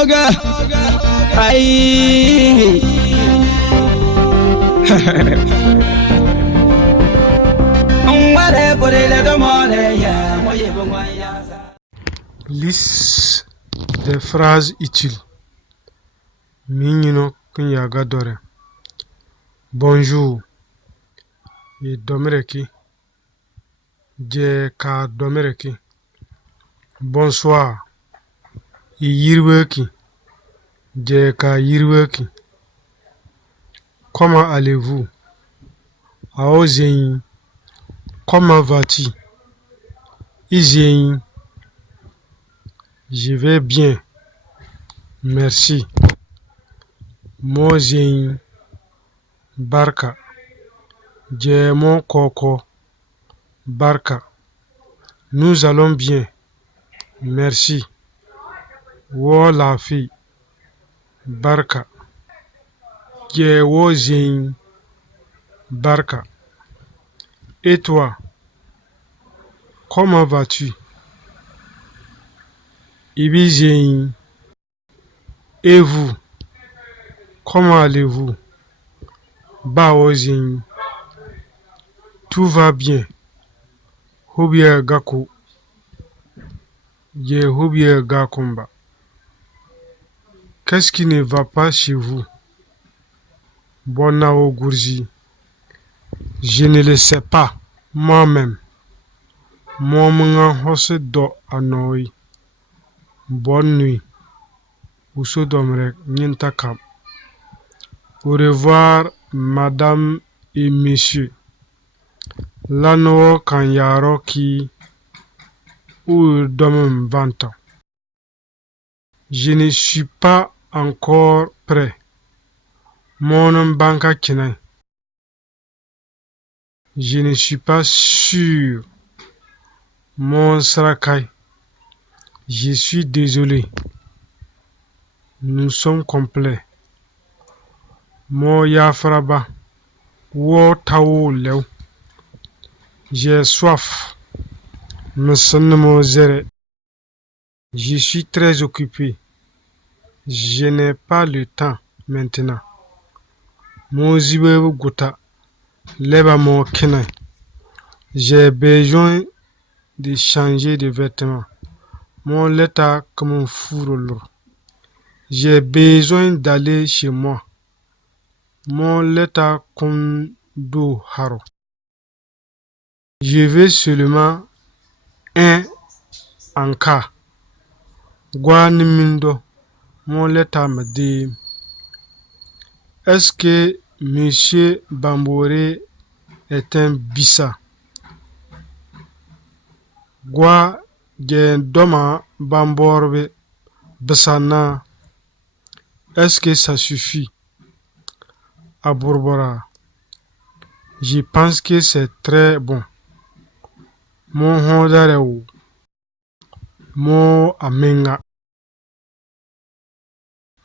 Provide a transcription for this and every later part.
Oga, aïe. Liste des phrases utiles. Mignino kunyaga dore. Bonjour. Et domereki. Je ka domereki. Bonsoir. Et yirweki. Je ka yirweki. Comment allez-vous? Aozein. Comment vas-tu? Izein. Je vais bien. Merci. Mozein. Barka. Jemo koko. Barka. Nous allons bien. Merci. Wo lafi. Barka. Je wozein. Barka. Et toi? Comment vas-tu? Ibizein. Et vous? Comment allez-vous? Baozein. Tout va bien. Hubie gaku. Je hubie gakumba. Qu'est-ce qui ne va pas chez vous? Bonao Gourji. Je ne le sais pas. Moi-même. Mon hose do anoi. Bonne nuit. Usodomrek Nintakam. Au revoir, madame et monsieur. Lano Kanyaro qui ou dom vanta. Je ne suis pas encore prêt. Mon banca kinai. Je ne suis pas sûr. Mon sarakai. Je suis désolé. Nous sommes complets. Mo yafraba. Wo tao lew. J'ai soif. Me sonne zere. Je suis très occupé. Je n'ai pas le temps maintenant. Mo zibe guta. Leba mo kina. J'ai besoin de changer de vêtements. Mon l'état comme un fourreau. J'ai besoin d'aller chez moi. Mon l'état comme do haro. Je veux seulement un en cas. Guanimindo. Mon l'état me dit. Est-ce que monsieur Bamboré est un bissa? Gua doma Bamborbe Bissana. Est-ce que ça suffit? À Bourbora. Je pense que c'est très bon. Mon hondareu. Mon amenga.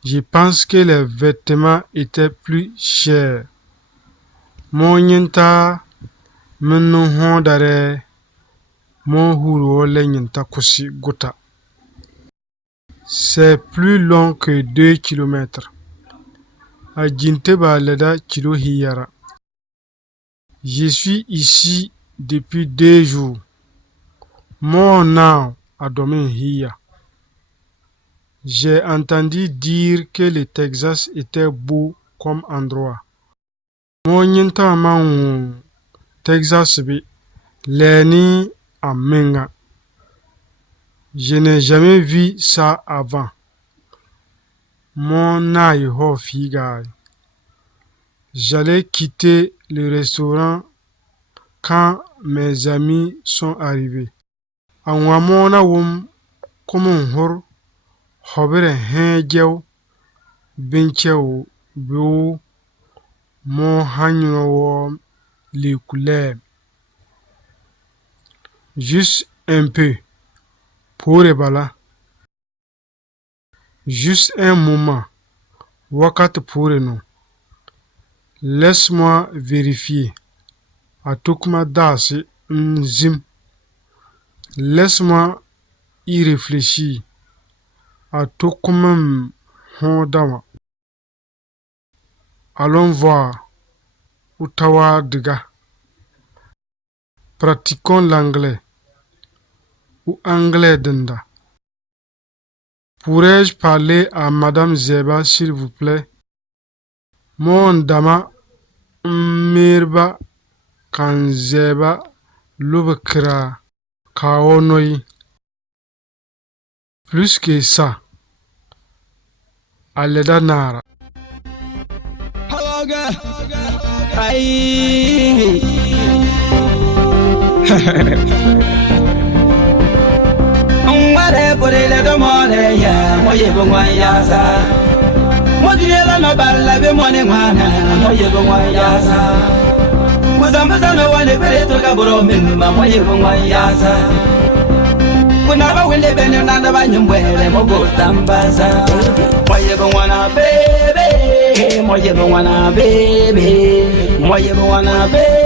Je pense que les vêtements étaient plus chers. Mon yenta. Mon hondare. Mon huro lenyenta kusi gota. C'est plus long que 2 kilomètres. A Jinteba Leda Kilo Hiyara. Je suis ici depuis 2 jours. Mon nom a dormi hier. J'ai entendu dire que le Texas était beau comme endroit. Mon yenta man Texas bi leni amenga. Je n'ai jamais vu ça avant. Mon naï ho figai. J'allais quitter le restaurant quand mes amis sont arrivés. Anwamona wum kumun hur hobere henjew binchew biu mo hanyo les couleurs. Juste un peu. Pour le bala. Juste un moment. Wakat pour nous. Laisse-moi vérifier. Atukma dasi nzim. Laisse-moi y réfléchir. a to comme dama. Allons voir. Ottawa Dega. Pratiquons l'anglais. Ou anglais denda. Pourrais-je parler à Madame Zeba, s'il vous plaît? Mon dama mirba kan Zeba lubkra kawonoi. Plus que ça, Aleda Nara. Kunaba wile bene nanda banyumwele mogo tambaza. Moye bwana baby, moye bwana baby, moye bwana baby.